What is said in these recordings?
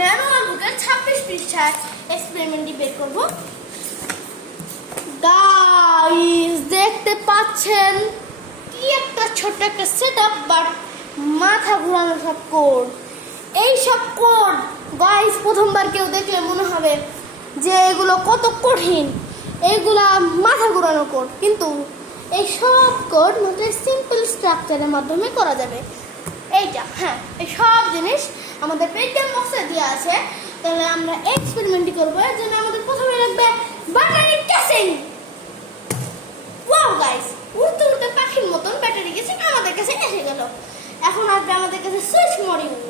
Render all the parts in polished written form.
Manual বুকের 26 পৃষ্ঠার এক্সপেরিমেন্টটি বের করব। গাইস দেখতে পাচ্ছেন কি একটা ছোট্ট একটা সেটআপ, বাট মাথা ঘোরানো সব কোড। এই সব কোড গাইস প্রথমবার কেউ দেখলে মনে হবে যে এগুলো কত কঠিন, এইগুলা মাথা ঘোরানো কোড, কিন্তু এই সব কোড মাত্র সিম্পল স্ট্রাকচারের মাধ্যমে করা যাবে। এইটা হ্যাঁ, এই সব জিনিস আমাদের পেইন্টার বক্সে দেওয়া আছে। তাহলে আমরা এক্সপেরিমেন্টটি করবো। এর জন্য আমাদের প্রথমে লাগবে ব্যাটারি কেসিং। ওয়াও গাইস, উড়তে উড়তে পাখির মতন ব্যাটারি কেসিং আমাদের কাছে এসে গেল। এখন আসবে আমাদের কাছে সুইচ মডিউল।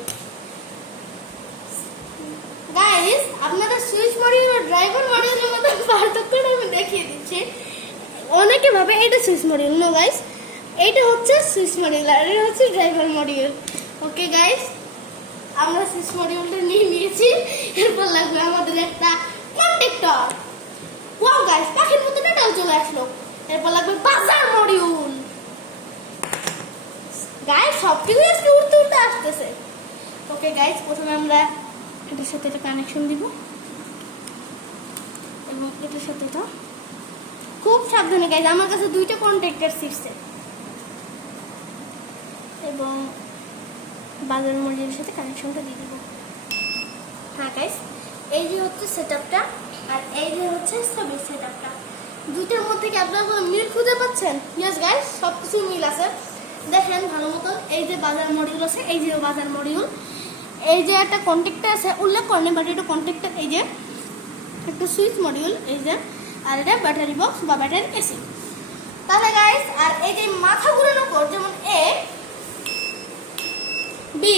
গাইস আপনাদের সুইচ মডিউল আর ড্রাইভার মডিউলের মধ্যে পার্থক্যটা আমি দেখিয়ে দিচ্ছি। অনেকে ভাবে এটা সুইচ মডিউল, নো গাইস, এইটা হচ্ছে সুইচ মডিউল আর এটা হচ্ছে ড্রাইভার মডিউল। ওকে গাইস, আমরা সুইচ মডিউলটা নিয়ে নিয়েছি। এরপর লাগবে আমাদের একটা কন্ডাক্টর। ওয়াও গাইস, পাখির মতন এটাও চলে আসলো। এরপর লাগবে বাজার মডিউল। গাইস সবকিছু আজকে উড়তে উড়তে আসতেছে। ওকে গাইস, প্রথমে আমরা এটার সাথে একটা কানেকশন দিব এবং এটার সাথে এটা খুব সাবধানে গাইস, আমার কাছে দুইটা কন্ট্যাক্টর শিখছে এবং বাজার মডিউলের সাথে কানেকশনটা দিয়ে দিব। হ্যাঁ গাইস, এই যে হচ্ছে সেটআপটা আর এই যে হচ্ছে ছবির সেটআপটা। দুইটার মধ্যে কি আপনারা কোনো মিল খুঁজে পাচ্ছেন? ইয়েস গাইস, সব কিছু মিল আছে। দেখেন ভালো মতন, এই যে বাজার মডিউল আছে, এই যে বাজার মডিউল, এই যে একটা কন্ট্যাক্টর আছে উল্লেখ করেনি, বাট এটা কন্ট্যাক্টর, এই যে একটা সুইচ মডিউল, এই যে, আর এটা ব্যাটারি বক্স বা ব্যাটারি কেসিং। তাহলে গাইস, আর এই যে মাথা ঘুরানো কোড, যেমন এ বি,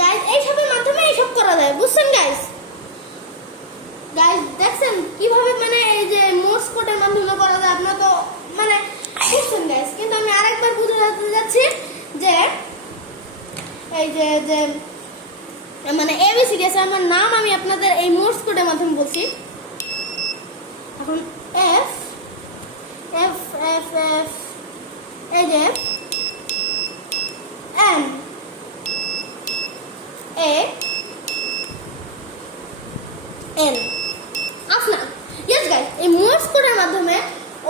গাইস এইসবের মাধ্যমে এইসব করা যায়, বুঝছেন গাইস? গাইস দেখছেন কিভাবে মানে এই যে মোর্স কোডের মাধ্যমে করা যায়, আপনারা তো মানে বুঝছেন গাইস। কিন্তু আমি আরেকবার বুঝাতে যাচ্ছি যে এই যে যে মানে এবিসিডি আছে, আমার নাম আমি আপনাদের এই মোর্স কোডের মাধ্যমে বলছি। এখন এফ এফ এফ এফ, এই যে এম এ এন, আপনার ইয়েস গাইস, এই মোর্স কোডের মাধ্যমে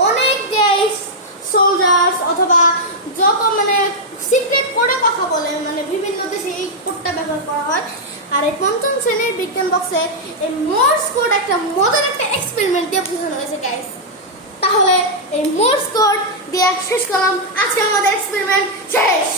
অনেক যে সোলজার্স অথবা যত মানে সিক্রেট কোডে কথা বলে, মানে বিভিন্ন দেশে এই কোডটা ব্যবহার করা হয়। আর এই পঞ্চম শ্রেণীর বিজ্ঞান বক্সে এই মোর্স কোড একটা মজার একটা এক্সপেরিমেন্ট দিয়ে বোঝানো হয়েছে গাইস। তাহলে এই মোর্স কোড দিয়ে শেষ করলাম, আজকে আমাদের এক্সপেরিমেন্ট শেষ।